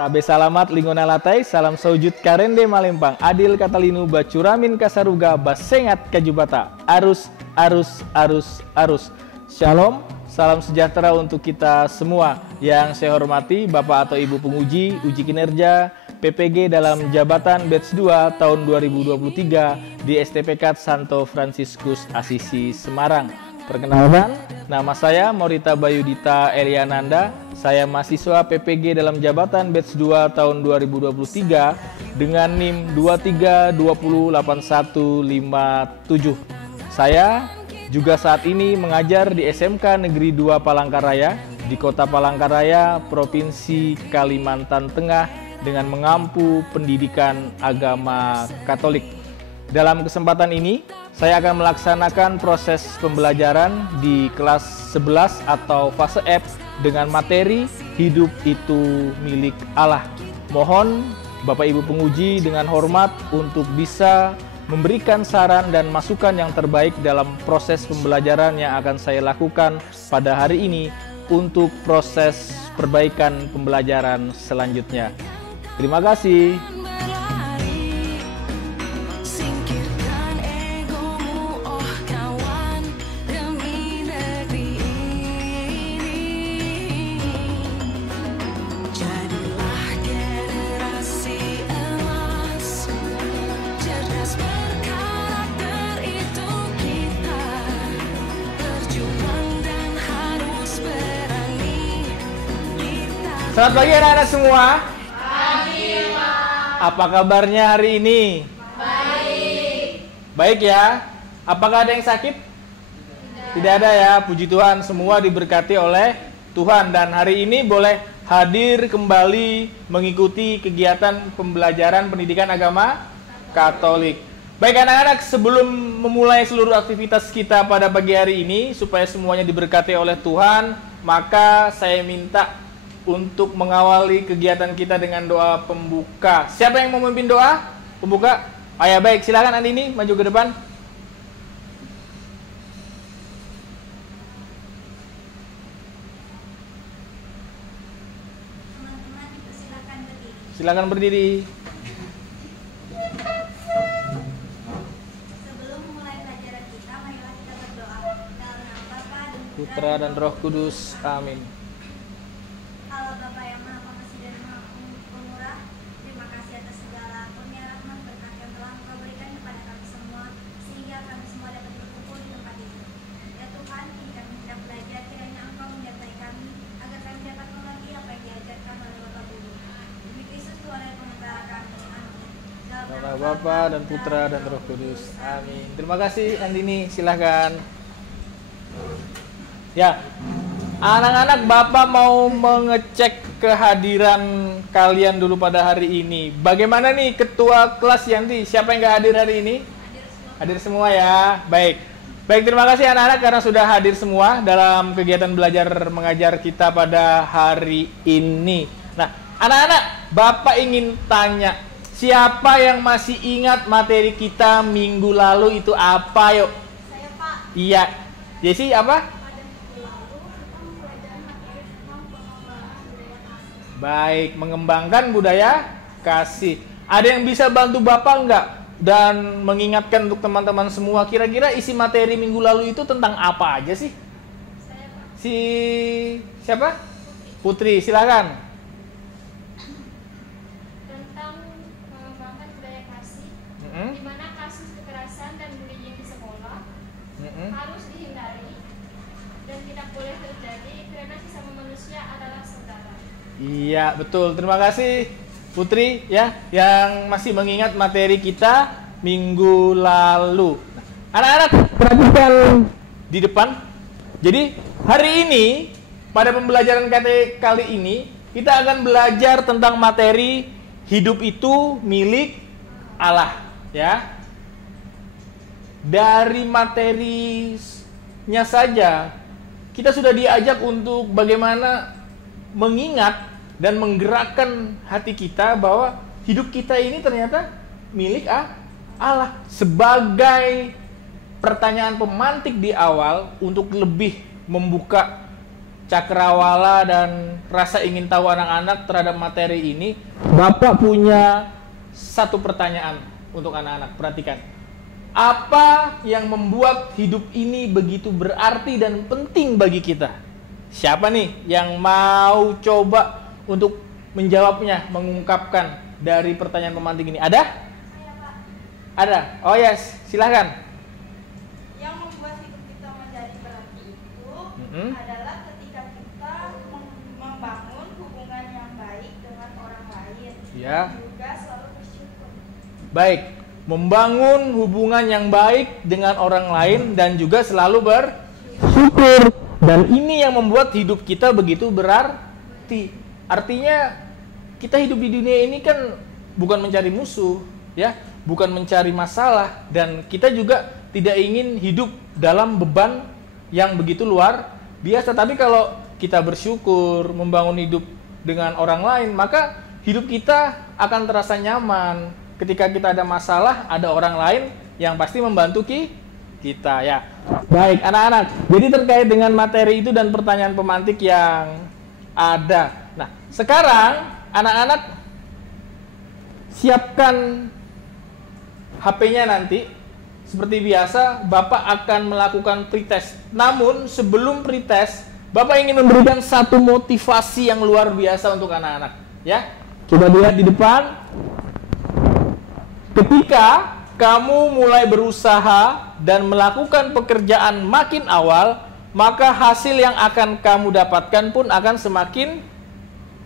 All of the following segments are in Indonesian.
Tabe salamat lingona latai, salam saujud karende malempang, adil katalinu bacuramin kasaruga basengat kajubata, arus, arus, arus, arus. Shalom, salam sejahtera untuk kita semua. Yang saya hormati Bapak atau Ibu penguji, uji kinerja, PPG dalam jabatan Batch 2 tahun 2023 di STPK Santo Fransiskus Asisi Semarang. Perkenalkan, nama saya Morita Bayudita Eriananda. Saya mahasiswa PPG dalam jabatan Batch 2 tahun 2023 dengan NIM 23208157. Saya juga saat ini mengajar di SMK Negeri 2 Palangkaraya di Kota Palangkaraya, Provinsi Kalimantan Tengah dengan mengampu pendidikan agama Katolik. Dalam kesempatan ini, saya akan melaksanakan proses pembelajaran di kelas 11 atau fase F dengan materi hidup itu milik Allah. Mohon Bapak Ibu penguji dengan hormat untuk bisa memberikan saran dan masukan yang terbaik dalam proses pembelajaran yang akan saya lakukan pada hari ini untuk proses perbaikan pembelajaran selanjutnya. Terima kasih. Selamat pagi anak-anak semua. Pagi, Pak. Apa kabarnya hari ini? Baik. Baik ya. Apakah ada yang sakit? Tidak ada ya. Puji Tuhan, semua diberkati oleh Tuhan. Dan hari ini boleh hadir kembali mengikuti kegiatan pembelajaran pendidikan agama Katolik. Baik anak-anak, sebelum memulai seluruh aktivitas kita pada pagi hari ini, supaya semuanya diberkati oleh Tuhan, maka saya minta untuk mengawali kegiatan kita dengan doa pembuka. Siapa yang mau memimpin doa pembuka? Ayah baik, silakan Andini maju ke depan. Teman-teman dipersilakan berdiri. Silakan berdiri. Sebelum memulai pelajaran kita, marilah kita berdoa. Dalam nama Bapa dan Putra dan Roh Kudus. Amin. Allah Bapa yang Maha Pengasih dan Maha Pemurah, terima kasih atas segala kurnia rahmat berkat yang telah Engkau berikan kepada kami semua, sehingga kami semua dapat berkumpul di tempat ini. Ya Tuhan, kini kami hendak belajar, kiranya Engkau menyertai kami, agar kami dapat mengerti apa yang diajarkan oleh Bapak Guru. Demi Kristus Tuhan dan Pengendara kami. Amin. Dalam Nama Bapa dan Putra dan Roh Kudus. Amin. Terima kasih Andini, silakan. Ya, anak-anak, Bapak mau mengecek kehadiran kalian dulu pada hari ini. Bagaimana nih ketua kelas Yanti? Siapa yang nggak hadir hari ini? Hadir semua ya. Baik. Baik, terima kasih anak-anak karena sudah hadir semua dalam kegiatan belajar mengajar kita pada hari ini. Nah, anak-anak, Bapak ingin tanya, siapa yang masih ingat materi kita minggu lalu itu apa, yuk? Saya Pak. Iya. Jesse apa? Baik, mengembangkan budaya kasih. Ada yang bisa bantu Bapak enggak? Dan mengingatkan untuk teman-teman semua, kira-kira isi materi minggu lalu itu tentang apa aja sih? Saya Pak. Si siapa? Putri, silakan. Tentang mengembangkan budaya kasih, Mm-mm. di mana kasus kekerasan dan bullying di sekolah Mm-mm. harus dihindari dan tidak boleh terjadi karena sesama manusia adalah saudara. Iya, betul. Terima kasih Putri ya yang masih mengingat materi kita minggu lalu. Anak-anak, perhatikan di depan. Jadi, hari ini pada pembelajaran kali ini kita akan belajar tentang materi hidup itu milik Allah, ya. Dari materinya saja kita sudah diajak untuk bagaimana mengingat dan menggerakkan hati kita bahwa hidup kita ini ternyata milik Allah. Sebagai pertanyaan pemantik di awal untuk lebih membuka cakrawala dan rasa ingin tahu anak-anak terhadap materi ini, Bapak punya satu pertanyaan untuk anak-anak. Perhatikan. Apa yang membuat hidup ini begitu berarti dan penting bagi kita? Siapa nih yang mau coba untuk menjawabnya, mengungkapkan dari pertanyaan pemantik ini? Ada? Saya, Pak. Ada? Oh yes, silahkan. Yang membuat hidup kita menjadi berarti itu adalah ketika kita membangun hubungan yang baik dengan orang lain, Ya. juga selalu bersyukur. Baik, membangun hubungan yang baik dengan orang lain dan juga selalu bersyukur. Dan ini yang membuat hidup kita begitu berarti. Artinya kita hidup di dunia ini kan bukan mencari musuh, ya, bukan mencari masalah, dan kita juga tidak ingin hidup dalam beban yang begitu luar biasa. Tapi kalau kita bersyukur, membangun hidup dengan orang lain, maka hidup kita akan terasa nyaman. Ketika kita ada masalah, ada orang lain yang pasti membantu kita, ya. Baik, anak-anak. Jadi terkait dengan materi itu dan pertanyaan pemantik yang ada. Nah, sekarang anak-anak siapkan HP-nya nanti. Seperti biasa, Bapak akan melakukan pretest. Namun, sebelum pretest, Bapak ingin memberikan satu motivasi yang luar biasa untuk anak-anak, ya. Coba lihat di depan. Ketika kamu mulai berusaha dan melakukan pekerjaan makin awal, maka hasil yang akan kamu dapatkan pun akan semakin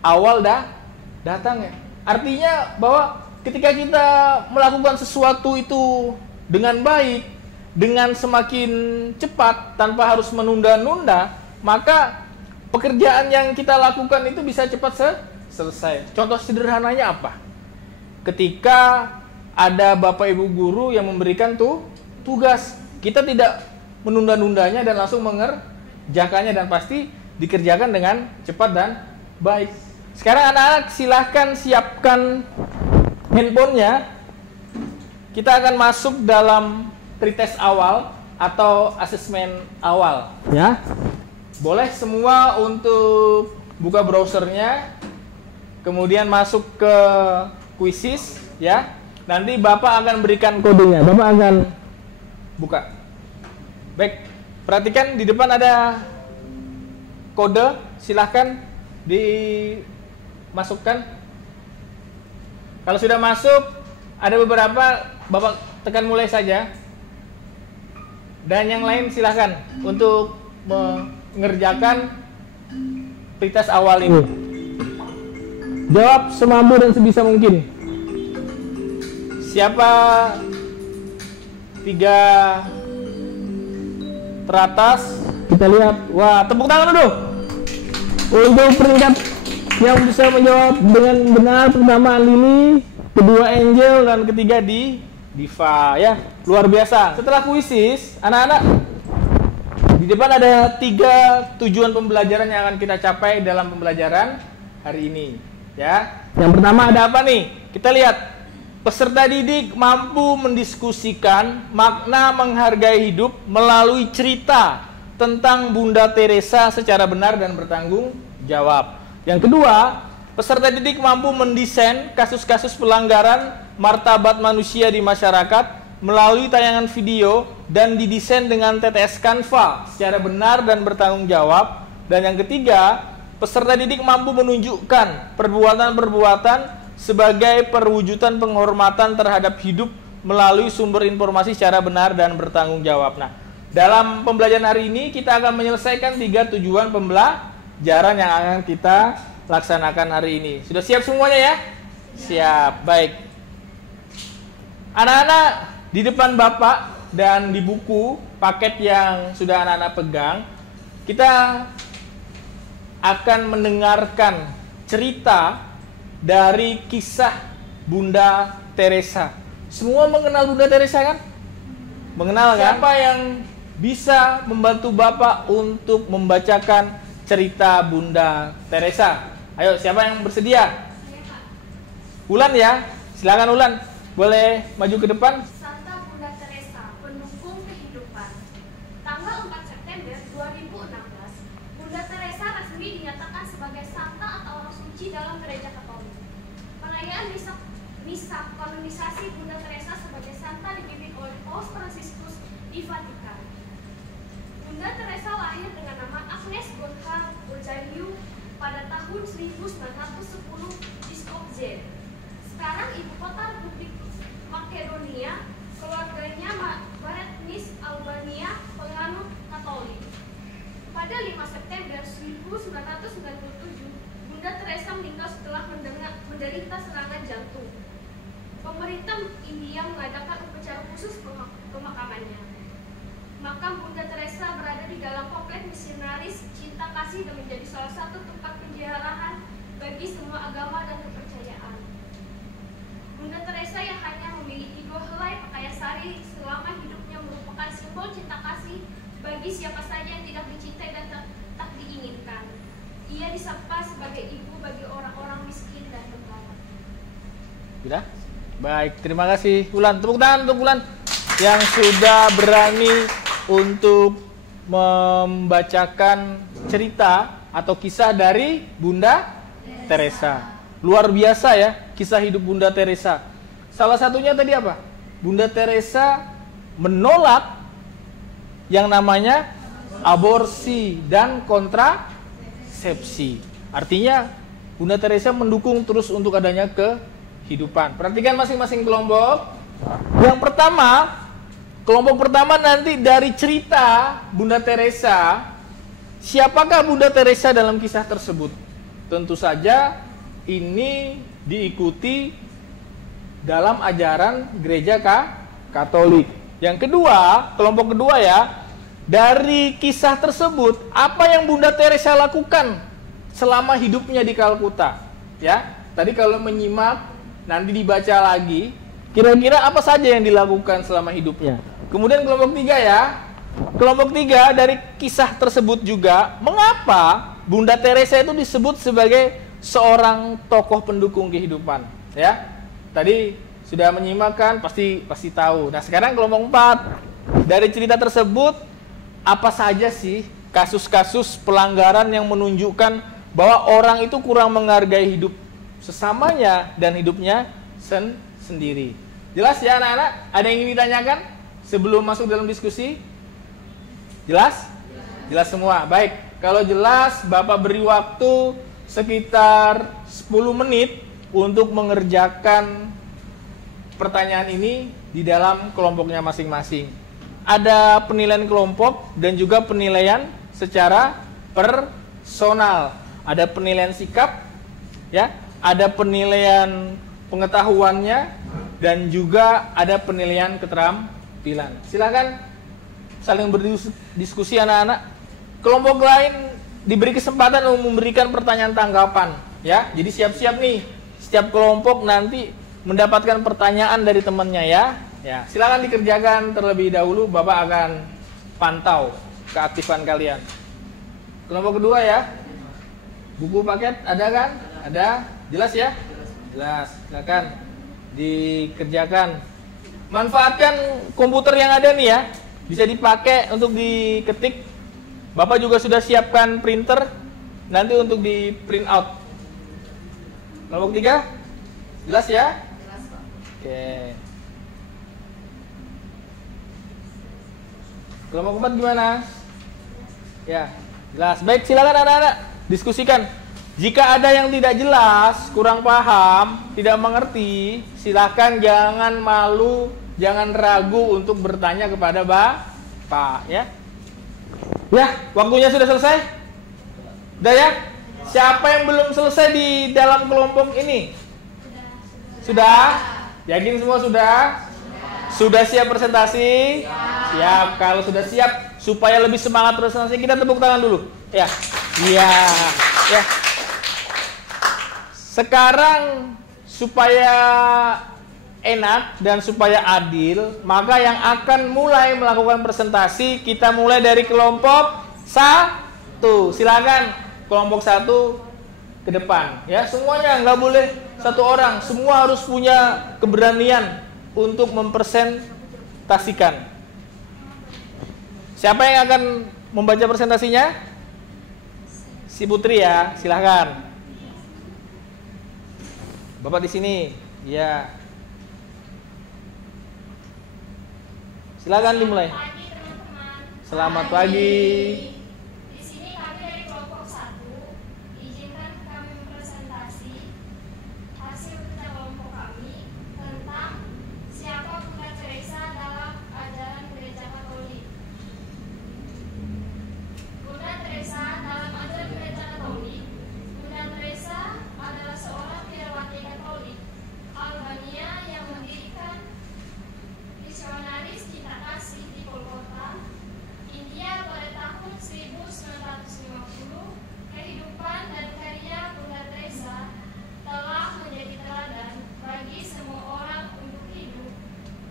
awal datang, ya. Artinya bahwa ketika kita melakukan sesuatu itu dengan baik, dengan semakin cepat tanpa harus menunda-nunda, maka pekerjaan yang kita lakukan itu bisa cepat selesai. Contoh sederhananya apa? Ketika ada Bapak Ibu guru yang memberikan tugas, kita tidak menunda-nundanya dan langsung mengerjakannya, dan pasti dikerjakan dengan cepat dan baik. Sekarang anak-anak silahkan siapkan handphonenya. Kita akan masuk dalam pretest awal atau asesmen awal, ya. Boleh semua untuk buka browsernya, kemudian masuk ke Quizzes, ya. Nanti Bapak akan berikan kodenya. Bapak akan buka. Baik, perhatikan di depan ada kode. Silahkan dimasukkan. Kalau sudah masuk, ada beberapa, Bapak tekan mulai saja. Dan yang lain silahkan untuk mengerjakan pretest awal ini. Jawab semampu dan sebisa mungkin. Siapa 3 teratas? Kita lihat. Wah, tepuk tangan dulu untuk peringkat yang bisa menjawab dengan benar. Pertama Lili, kedua Angel, dan ketiga Diva, ya. Luar biasa. Setelah kuisis, anak-anak, di depan ada 3 tujuan pembelajaran yang akan kita capai dalam pembelajaran hari ini, ya. Yang pertama ada apa nih? Kita lihat. Peserta didik mampu mendiskusikan makna menghargai hidup melalui cerita tentang Bunda Teresa secara benar dan bertanggung jawab. Yang kedua, peserta didik mampu mendesain kasus-kasus pelanggaran martabat manusia di masyarakat melalui tayangan video dan didesain dengan TTS Canva secara benar dan bertanggung jawab. Dan yang ketiga, peserta didik mampu menunjukkan perbuatan-perbuatan sebagai perwujudan penghormatan terhadap hidup melalui sumber informasi secara benar dan bertanggung jawab. Nah, dalam pembelajaran hari ini kita akan menyelesaikan 3 tujuan pembelajaran yang akan kita laksanakan hari ini. Sudah siap semuanya, ya? Siap. Baik. Anak-anak, di depan Bapak dan di buku paket yang sudah anak-anak pegang, kita akan mendengarkan cerita dari kisah Bunda Teresa. Semua mengenal Bunda Teresa, kan? Mengenal, kan? Siapa yang bisa membantu Bapak untuk membacakan cerita Bunda Teresa? Ayo, siapa yang bersedia? Ulan, ya. Silakan Ulan. Boleh maju ke depan? Santa Bunda Teresa, pendukung kehidupan. Tanggal 4 September 2016, Bunda Teresa resmi dinyatakan sebagai santa atau orang suci dalam Gereja Katolik. Perayaan misa kanonisasi Bunda Teresa sebagai santa dipimpin oleh Paus Fransiskus di Vatikan. Bunda Teresa lahir dengan nama Agnes Gotha Bojariu pada tahun 1910 di Skopje. Sekarang ibu kota Republik Makedonia. Keluarganya beretnis Albania, penganut Katolik. Pada 5 September 1997, Bunda Teresa meninggal setelah menderita serangan jantung. Pemerintah India mengadakan upacara khusus pemakamannya. Makam Bunda Teresa berada di dalam komplek misionaris Cinta Kasih dan menjadi salah satu tempat penziarahan bagi semua agama dan kepercayaan. Bunda Teresa yang hanya memiliki 2 helai pakaian sari selama hidupnya merupakan simbol cinta kasih bagi siapa saja yang tidak dicintai dan tak diinginkan. Ia disapa sebagai ibu bagi orang-orang miskin dan bengkala. Sudah? Baik, terima kasih Ulan. Tepuk tangan untuk Ulan yang sudah berani untuk membacakan cerita atau kisah dari Bunda Teresa. Luar biasa ya, kisah hidup Bunda Teresa. Salah satunya tadi apa? Bunda Teresa menolak yang namanya aborsi dan kontrasepsi. Artinya Bunda Teresa mendukung terus untuk adanya kehidupan. Perhatikan masing-masing kelompok. Yang pertama, kelompok pertama nanti dari cerita Bunda Teresa. Siapakah Bunda Teresa dalam kisah tersebut? Tentu saja ini diikuti dalam ajaran gereja Katolik. Yang kedua, kelompok kedua ya, dari kisah tersebut, apa yang Bunda Teresa lakukan selama hidupnya di Kalkuta? Ya, tadi kalau menyimak, nanti dibaca lagi, kira-kira apa saja yang dilakukan selama hidupnya. Kemudian kelompok tiga ya, kelompok tiga dari kisah tersebut juga, mengapa Bunda Teresa itu disebut sebagai seorang tokoh pendukung kehidupan, ya. Tadi sudah menyimak kan, pasti tahu. Nah, sekarang kelompok 4. Dari cerita tersebut, apa saja sih kasus-kasus pelanggaran yang menunjukkan bahwa orang itu kurang menghargai hidup sesamanya dan hidupnya sendiri. Jelas ya anak-anak? Ada yang ingin ditanyakan sebelum masuk dalam diskusi? Jelas? Jelas semua. Baik, kalau jelas Bapak beri waktu sekitar 10 menit untuk mengerjakan pertanyaan ini di dalam kelompoknya masing-masing. Ada penilaian kelompok dan juga penilaian secara personal. Ada penilaian sikap, ya, ada penilaian pengetahuannya, dan juga ada penilaian keterampilan. Silakan saling berdiskusi anak-anak. Kelompok lain diberi kesempatan untuk memberikan pertanyaan tanggapan, ya. Jadi siap-siap nih, setiap kelompok nanti mendapatkan pertanyaan dari temannya ya. Ya, silakan dikerjakan terlebih dahulu, Bapak akan pantau keaktifan kalian. Kelompok kedua ya. Buku paket ada kan? Ada. Jelas ya? Jelas. Silakan dikerjakan. Manfaatkan komputer yang ada nih ya. Bisa dipakai untuk diketik. Bapak juga sudah siapkan printer nanti untuk di print out. Kelompok 3? Jelas ya? Jelas, Pak. Oke. Kelompok 4 gimana? Ya, jelas. Baik, silakan anak-anak diskusikan. Jika ada yang tidak jelas, kurang paham, tidak mengerti, silakan jangan malu, jangan ragu untuk bertanya kepada Bapak ya. Ya, waktunya sudah selesai? Sudah ya? Siapa yang belum selesai di dalam kelompok ini? Sudah? Yakin semua sudah? Sudah siap presentasi? Siap. Kalau sudah siap, supaya lebih semangat presentasi, kita tepuk tangan dulu. Ya. Iya. Ya. Sekarang supaya enak dan supaya adil, maka yang akan mulai melakukan presentasi, kita mulai dari kelompok 1. Silakan kelompok 1 ke depan ya. Semuanya nggak boleh satu orang, semua harus punya keberanian untuk mempresentasikan. Siapa yang akan membaca presentasinya? Si Putri ya, silahkan. Bapak di sini, ya. Silakan dimulai. Selamat pagi teman-teman. Selamat pagi. Di sini kami dari kelompok 1. Izinkan kami mempresentasi hasil kerja kelompok kami tentang siapa Bunda Teresa dalam ajaran Gereja Katolik. Bunda Teresa dalam ajaran Gereja Katolik. Bunda Teresa adalah seorang biarawati Katolik Albania yang mendirikan misionaris cinta kasih di Kolkata, India pada tahun 1950. Kehidupan dan karya Bunda Teresa telah menjadi teladan bagi semua orang untuk hidup.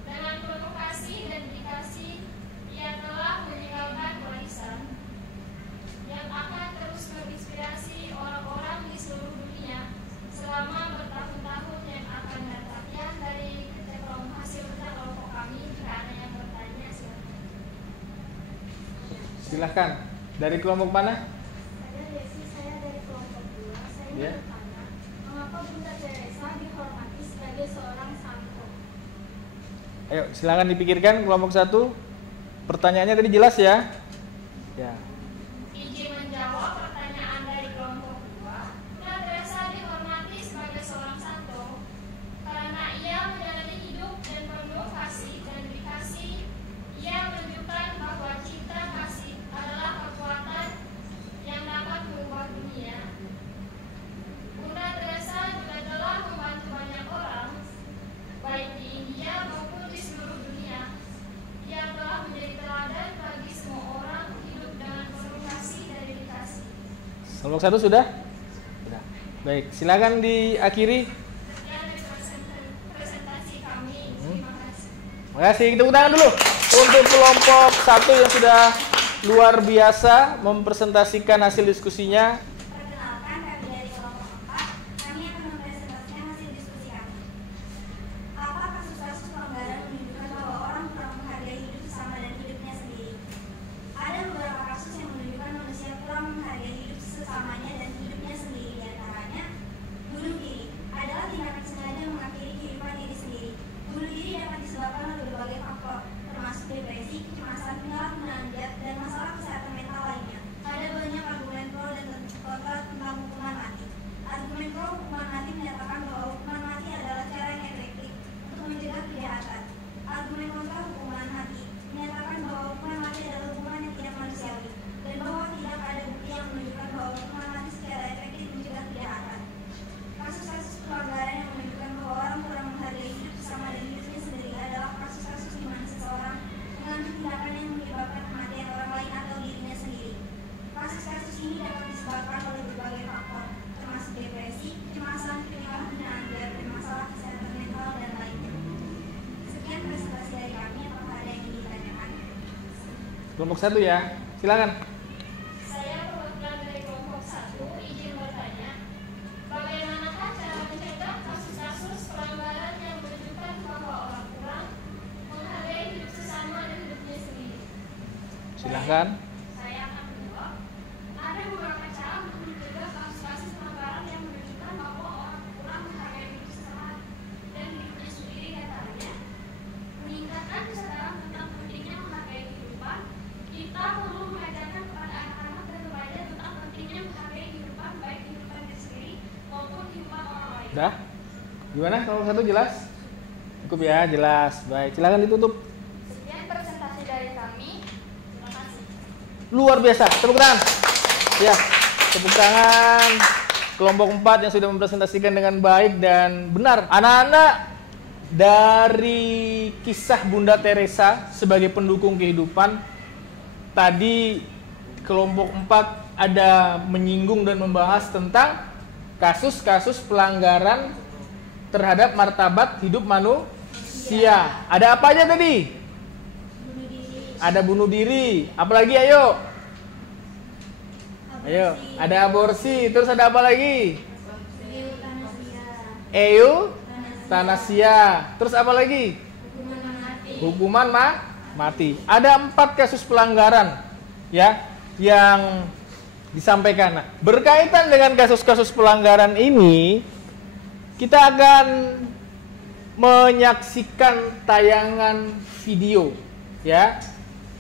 Dengan penuh kasih dan dedikasi, ia telah meninggalkan warisan yang akan terus menginspirasi orang-orang di seluruh dunia selama bertahun-tahun yang akan datang. Ya, dari hasil kerja kelompok kami, jika ada yang bertanya, silakan. Silahkan. Dari kelompok mana? Saya Desi, saya dari kelompok 2. Saya Ya. bertanya, mengapa Bunda Teresa dihormati sebagai seorang santo? Ayo, silakan dipikirkan kelompok 1. Pertanyaannya tadi jelas ya? Ya. Izin menjawab pertanyaan dari kelompok 2. Bunda Teresa dihormati sebagai seorang santo karena ia menjalani hidup dan penuh kasih dan dedikasi. Ia menunjukkan bahwa cinta kasih adalah kekuatan yang dapat mengubah dunia. Bunda Teresa juga telah membantu banyak orang, baik di India maupun di seluruh dunia. Ia telah menjadi teladan bagi semua orang hidup dengan penuh kasih dan dedikasi. Kelompok 1 sudah? Sudah. Baik, silakan diakhiri. Sekian dari presentasi kami. Terima kasih. Terima kasih. Tepuk tangan dulu untuk kelompok 1 yang sudah luar biasa mempresentasikan hasil diskusinya. Perkenalkan, kami dari kelompok 4. Kami akan mempresentasikan hasil diskusi kami. Apa kasus-kasus pelanggaran menunjukkan bahwa orang kurang menghargai hidup sesama dan hidupnya sendiri? Ada beberapa kasus yang menunjukkan manusia kurang menghargai hidup sesamanya dan hidupnya sendiri. Di antaranya, bunuh diri adalah tindakan sengaja mengakhiri kehidupan diri sendiri. Bunuh diri dapat disebabkan oleh berbagai faktor, termasuk depresi, kecemasan, penyalahgunaan zat, dan masalah kesehatan mental lainnya. Ada banyak argumen pro dan kontra tentang hukuman mati. Argumen pro hukuman mati menyatakan bahwa hukuman mati adalah cara yang efektif untuk mencegah kejahatan. Argumen kontra hukuman mati menyatakan bahwa hukuman mati adalah hukuman yang tidak manusiawi dan bahwa tidak ada bukti yang menunjukkan bahwa hukuman mati secara efektif mencegah kejahatan. Kasus-kasus pelanggaran yang menunjukkan bahwa orang kurang menghargai hidup sesama dan hidupnya sendiri adalah kasus-kasus di mana seseorang mengambil tindakan yang menyebabkan kematian orang lain atau dirinya sendiri. Kasus-kasus ini dapat disebabkan oleh berbagai faktor, termasuk depresi, kecemasan, penyalahgunaan zat, dan masalah kesehatan mental dan lainnya. Sekian presentasi dari kami. Apakah ada yang ingin ditanyakan? Kelompok 1 ya. Silakan. Saya perwakilan dari kelompok 1, izin bertanya, bagaimanakah cara mencegah kasus-kasus pelanggaran yang menunjukkan bahwa orang kurang menghargai hidup sesama dan hidupnya sendiri? Silahkan. Saya akan menjawab. Ada beberapa cara untuk mencegah kasus-kasus pelanggaran yang menunjukkan bahwa orang kurang menghargai hidup sesama dan hidupnya sendiri. Katanya, meningkatkan kesadaran tentang pentingnya menghargai kehidupan. Kita perlu mengajarkan kepada anak-anak dan remaja tentang pentingnya menghargai kehidupan, baik kehidupan diri sendiri maupun kehidupan orang lain. Udah? Gimana? Kelompok 1 jelas? Cukup ya, jelas. Baik, silakan ditutup. Sekian presentasi dari kami. Terima kasih. Luar biasa. Tepuk tangan. Ya, tepuk tangan kelompok 4 yang sudah mempresentasikan dengan baik dan benar. Anak-anak, dari kisah Bunda Teresa sebagai pendukung kehidupan, tadi kelompok 4 ada menyinggung dan membahas tentang kasus-kasus pelanggaran terhadap martabat hidup manusia. Ada apa aja tadi? Bunuh diri, Ada bunuh diri. Apalagi ayo? Ayo, ada aborsi. Terus ada apa lagi? Eutanasia. Terus apa lagi? Hukuman mati. Ada 4 kasus pelanggaran ya yang disampaikan. Nah, berkaitan dengan kasus-kasus pelanggaran ini, kita akan menyaksikan tayangan video, ya.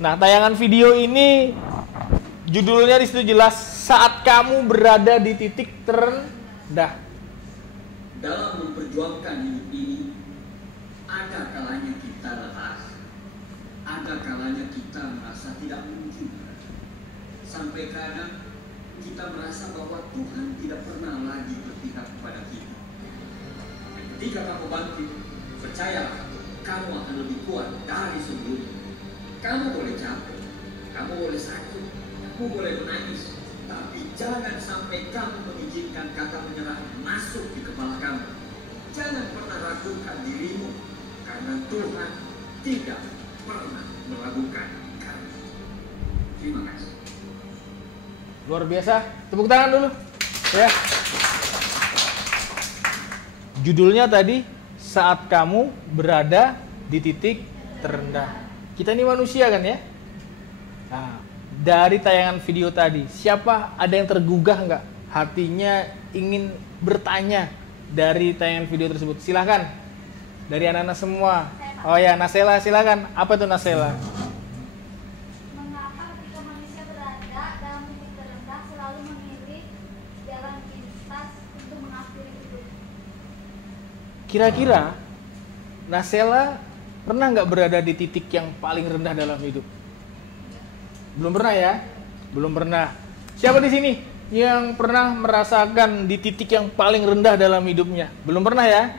Nah, tayangan video ini judulnya di situ jelas, saat kamu berada di titik terendah. Dalam memperjuangkan hidup ini, ada kalanya kita lelah, ada kalanya kita merasa tidak mungkin. Sampai kadang kita merasa bahwa Tuhan tidak pernah lagi berpihak kepada kita. Ketika kamu bangkit, percayalah, kamu akan lebih kuat dari sebelumnya. Kamu boleh capek, kamu boleh sakit, kamu boleh menangis, tapi jangan sampai kamu mengizinkan kata menyerah masuk di kepala kamu. Jangan pernah ragukan dirimu, karena Tuhan tidak pernah meragukan kamu. Terima kasih. Luar biasa, tepuk tangan dulu, ya. Judulnya tadi, saat kamu berada di titik terendah. Kita ini manusia kan ya? Nah, dari tayangan video tadi, siapa ada yang tergugah nggak? Hatinya ingin bertanya dari tayangan video tersebut. Silahkan, dari anak-anak semua. Oh ya, Nasela, silakan. Apa itu Nasela? Mengapa ketika manusia berada dalam titik terendah selalu memilih jalan pintas untuk mengakhiri hidup? Kira-kira Nasela pernah nggak berada di titik yang paling rendah dalam hidup? Belum pernah ya? Belum pernah. Siapa di sini yang pernah merasakan di titik yang paling rendah dalam hidupnya? Belum pernah ya?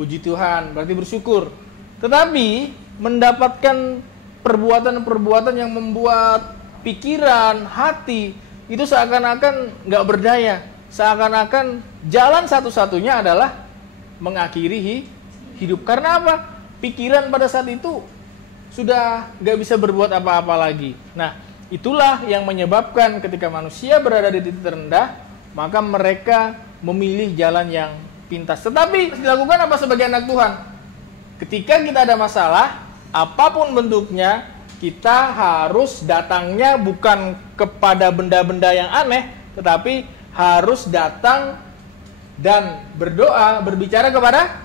Puji Tuhan, berarti bersyukur. Tetapi mendapatkan perbuatan-perbuatan yang membuat pikiran, hati itu seakan-akan nggak berdaya. Seakan-akan jalan satu-satunya adalah mengakhiri hidup. Karena apa? Pikiran pada saat itu sudah nggak bisa berbuat apa-apa lagi. Nah, itulah yang menyebabkan ketika manusia berada di titik terendah, maka mereka memilih jalan yang pintas. Tetapi dilakukan apa sebagai anak Tuhan? Ketika kita ada masalah, apapun bentuknya, kita harus datangnya bukan kepada benda-benda yang aneh, tetapi harus datang dan berdoa, berbicara kepada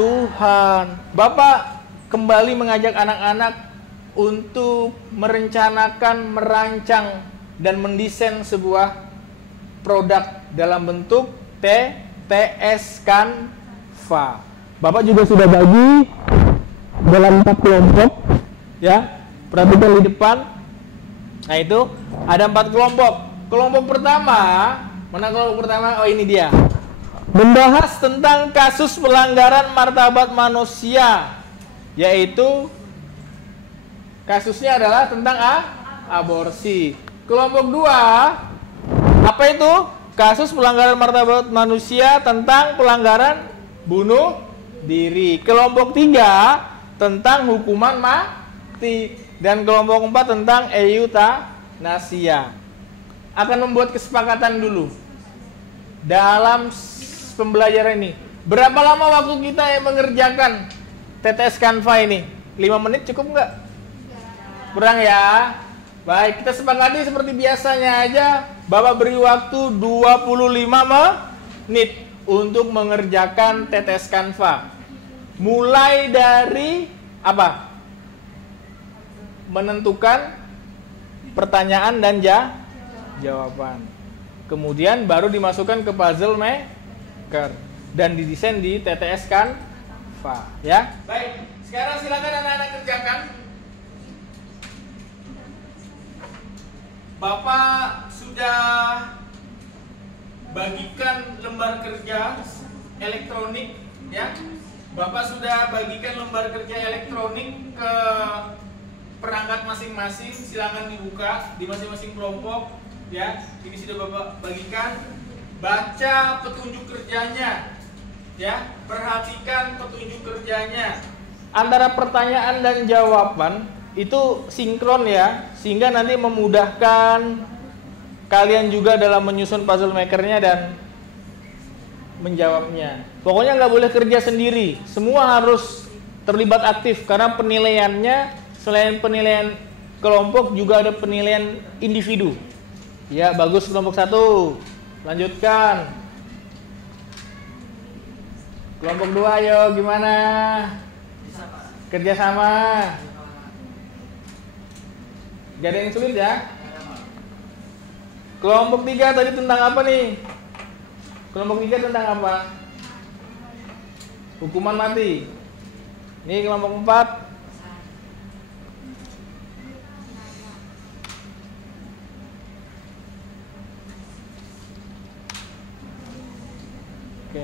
Tuhan. Bapak kembali mengajak anak-anak untuk merencanakan, merancang, dan mendesain sebuah produk dalam bentuk TTS Canva. Bapak juga sudah bagi dalam 4 kelompok, ya. Perhatikan di depan. Nah, itu ada 4 kelompok. Kelompok pertama, mana kelompok pertama? Oh, ini dia. Membahas tentang kasus pelanggaran martabat manusia, yaitu kasusnya adalah tentang aborsi. Kelompok 2, apa itu? Kasus pelanggaran martabat manusia tentang pelanggaran bunuh diri. Kelompok 3 tentang hukuman mati, dan kelompok 4 tentang euthanasia. Akan membuat kesepakatan dulu dalam pembelajaran ini. Berapa lama waktu kita yang mengerjakan TTS Canva ini? 5 menit cukup nggak? Kurang ya? Baik, kita sepakati seperti biasanya aja. Bapak beri waktu 25 menit untuk mengerjakan TTS Canva. Mulai dari apa? Menentukan pertanyaan dan jawaban. Kemudian baru dimasukkan ke puzzle maker dan didesain di TTS Canva, ya. Baik, sekarang silakan anak-anak kerjakan. Bapak sudah bagikan lembar kerja elektronik, ya. Bapak sudah bagikan lembar kerja elektronik ke perangkat masing-masing. Silakan dibuka di masing-masing kelompok. Ya, ini sudah Bapak bagikan. Baca petunjuk kerjanya, ya, perhatikan petunjuk kerjanya. Antara pertanyaan dan jawaban itu sinkron ya, sehingga nanti memudahkan kalian juga dalam menyusun puzzle makernya dan menjawabnya. Pokoknya nggak boleh kerja sendiri, semua harus terlibat aktif karena penilaiannya selain penilaian kelompok juga ada penilaian individu. Ya, bagus kelompok 1. Lanjutkan. Kelompok 2, ayo gimana? Kerjasama. Gak ada yang sulit ya? Kelompok 3 tadi tentang apa nih? Kelompok 3 tentang apa? Hukuman mati. Ini kelompok 4.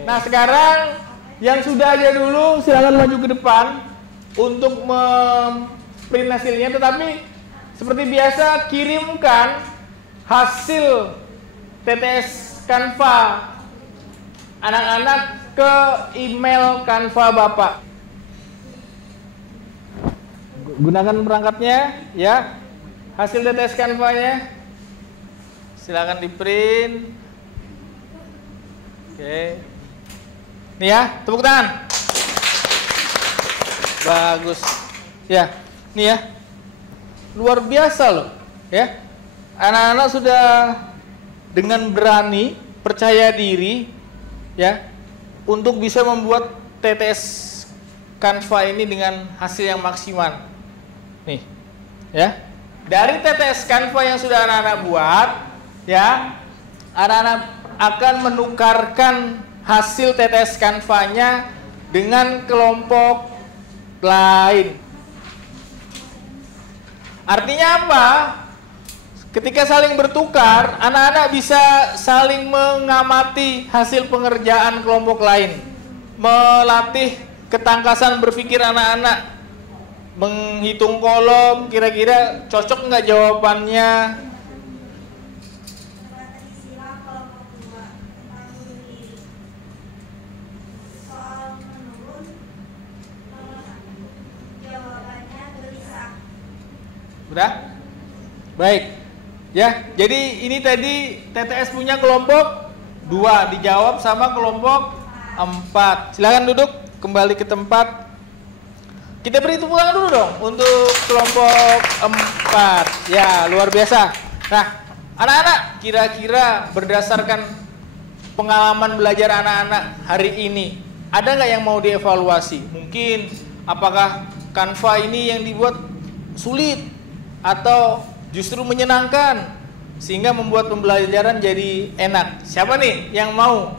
Nah, sekarang yang sudah aja dulu silakan maju ke depan untuk print hasilnya, tetapi seperti biasa kirimkan hasil TTS Canva anak-anak ke email Canva Bapak. Gunakan perangkatnya ya. Hasil TTS Canva-nya silakan di print. Oke. Nih ya, tepuk tangan. Bagus. Ya, nih ya. Luar biasa loh, ya. Anak-anak sudah dengan berani, percaya diri, ya, untuk bisa membuat TTS Canva ini dengan hasil yang maksimal. Nih, ya. Dari TTS Canva yang sudah anak-anak buat, ya, anak-anak akan menukarkan hasil TTS Canva-nya dengan kelompok lain. Artinya apa? Ketika saling bertukar, anak-anak bisa saling mengamati hasil pengerjaan kelompok lain, melatih ketangkasan berpikir anak-anak, menghitung kolom, kira-kira cocok nggak jawabannya. Udah? Baik. Ya, jadi ini tadi TTS punya kelompok 2 dijawab sama kelompok 4. Silakan duduk, kembali ke tempat. Kita beri tepuk tangan dulu dong untuk kelompok 4. Ya, luar biasa. Nah, anak-anak, kira-kira berdasarkan pengalaman belajar anak-anak hari ini, ada nggak yang mau dievaluasi? Mungkin apakah Canva ini yang dibuat sulit atau justru menyenangkan sehingga membuat pembelajaran jadi enak? Siapa nih yang mau?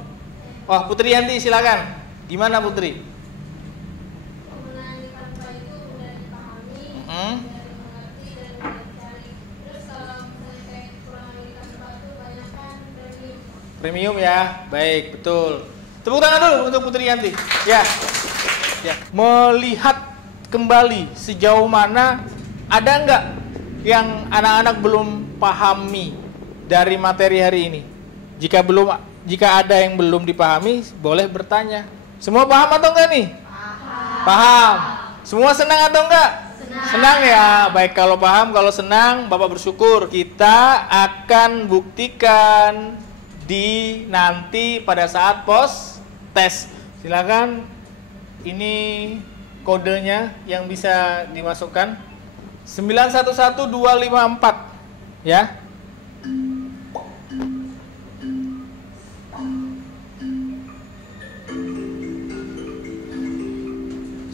Wah, Putri Yanti silakan. Gimana Putri? Penggunaan di Canva itu mudah dipahami, mudah dimengerti dan mudah dicari. Terus kalau misalnya kayak kekurangan di Canva itu banyak kan Premium ya, baik, betul. Tepuk tangan dulu untuk Putri Yanti. Ya, ya. Melihat kembali sejauh mana, ada nggak yang anak-anak belum pahami dari materi hari ini? Jika ada yang belum dipahami, boleh bertanya. Semua paham atau enggak nih? Paham. Semua senang atau enggak? Senang ya. Baik, kalau paham, kalau senang, Bapak bersyukur. Kita akan buktikan di nanti pada saat post tes. Silakan, ini kodenya yang bisa dimasukkan. 911254 ya.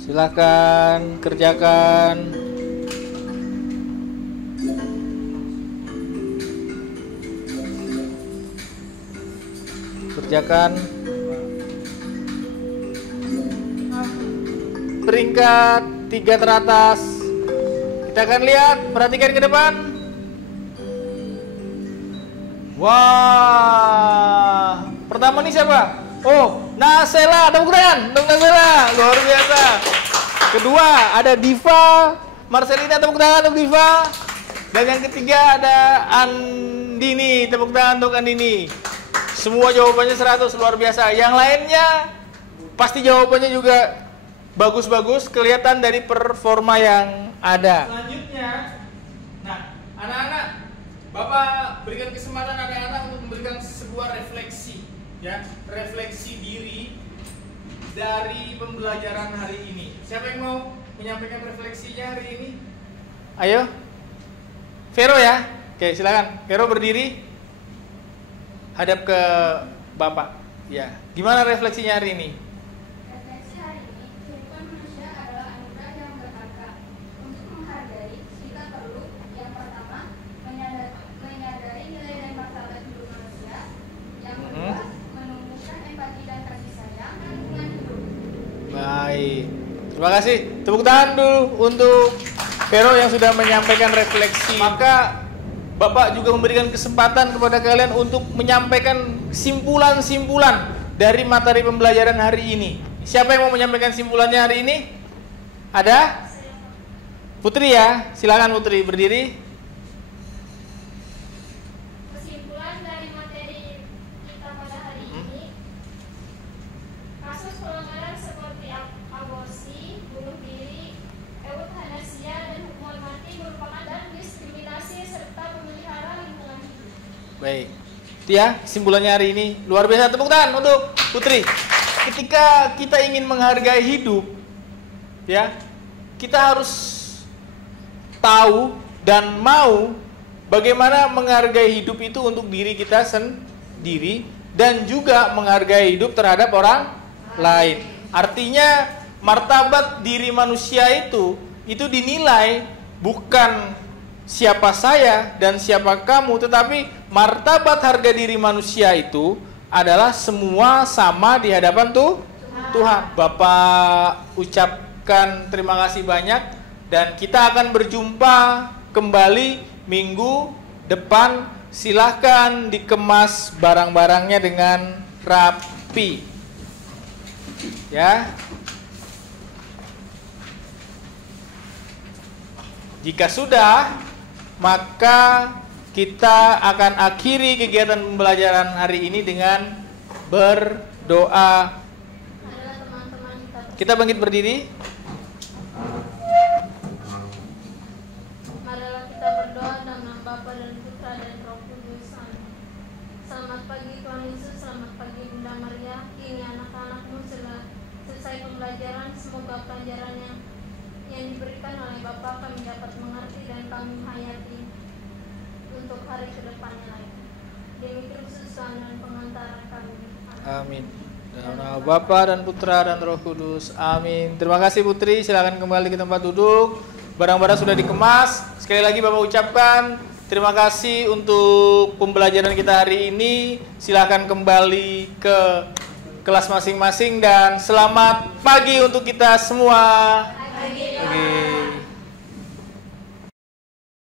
Silakan kerjakan. Kerjakan. Peringkat 3 teratas. Kita akan lihat, perhatikan ke depan. Wah, pertama nih siapa? Oh, Nasela, tepuk tangan untuk Nasela, luar biasa. Kedua ada Diva, Marcelina, tepuk tangan untuk Diva. Dan yang ketiga ada Andini, tepuk tangan untuk Andini. Semua jawabannya 100, luar biasa. Yang lainnya pasti jawabannya juga bagus-bagus, kelihatan dari performa yang ada. Selanjutnya, nah, anak-anak, Bapak berikan kesempatan anak-anak untuk memberikan sebuah refleksi, ya, refleksi diri dari pembelajaran hari ini. Siapa yang mau menyampaikan refleksinya hari ini? Ayo, Vero ya. Oke, silakan. Vero berdiri. hadap ke Bapak. Ya, gimana refleksinya hari ini? Refleksi hari ini, kehidupan manusia adalah anugerah yang berharga. Untuk menghargai, kita perlu yang pertama menyadari nilai dan martabat hidup manusia. Yang kedua, menumbuhkan empati dan kasih sayang dan hubungan hidup. Baik, terima kasih. Tepuk tangan dulu untuk Vero yang sudah menyampaikan refleksi. Maka Bapak juga memberikan kesempatan kepada kalian untuk menyampaikan simpulan-simpulan dari materi pembelajaran hari ini. Siapa yang mau menyampaikan simpulannya hari ini? Ada? Putri ya, silakan Putri berdiri. Kesimpulan dari materi kita pada hari ini, kasus pelanggaran seperti aborsi, bunuh diri, euthanasia, dan hukuman mati merupakan dan diskriminasi serta memelihara lingkungan hidup. Baik, itu ya kesimpulannya hari ini. Luar biasa, tepuk tangan untuk Putri. Ketika kita ingin menghargai hidup, ya, kita harus tahu dan mau bagaimana menghargai hidup itu untuk diri kita sendiri dan juga menghargai hidup terhadap orang lain. Artinya martabat diri manusia itu dinilai bukan siapa saya dan siapa kamu, tetapi martabat harga diri manusia itu adalah semua sama di hadapan Tuhan. Bapak ucapkan terima kasih banyak dan kita akan berjumpa kembali minggu depan. Silahkan dikemas barang-barangnya dengan rapi. Ya. Jika sudah, maka kita akan akhiri kegiatan pembelajaran hari ini dengan berdoa. Adalah teman-teman Kita bangkit berdiri. marilah kita berdoa dalam nama Bapa dan Putra dan Roh Kudus. Amin. Selamat pagi Tuhan Yesus, selamat pagi Bunda Maria. Kini anak-anakmu selesai pembelajaran, semoga pelajaran yang diberikan oleh Bapa kami dapat mengerti dan kami hayati untuk hari kedepannya lagi. Demi Kristus Tuhan dan pengantara kami. Amin. Dalam nama Bapa dan Putra dan Roh Kudus. Amin. Terima kasih Putri, silakan kembali ke tempat duduk. Barang-barang sudah dikemas. Sekali lagi Bapak ucapkan terima kasih untuk pembelajaran kita hari ini. Silakan kembali ke kelas masing-masing dan selamat pagi untuk kita semua.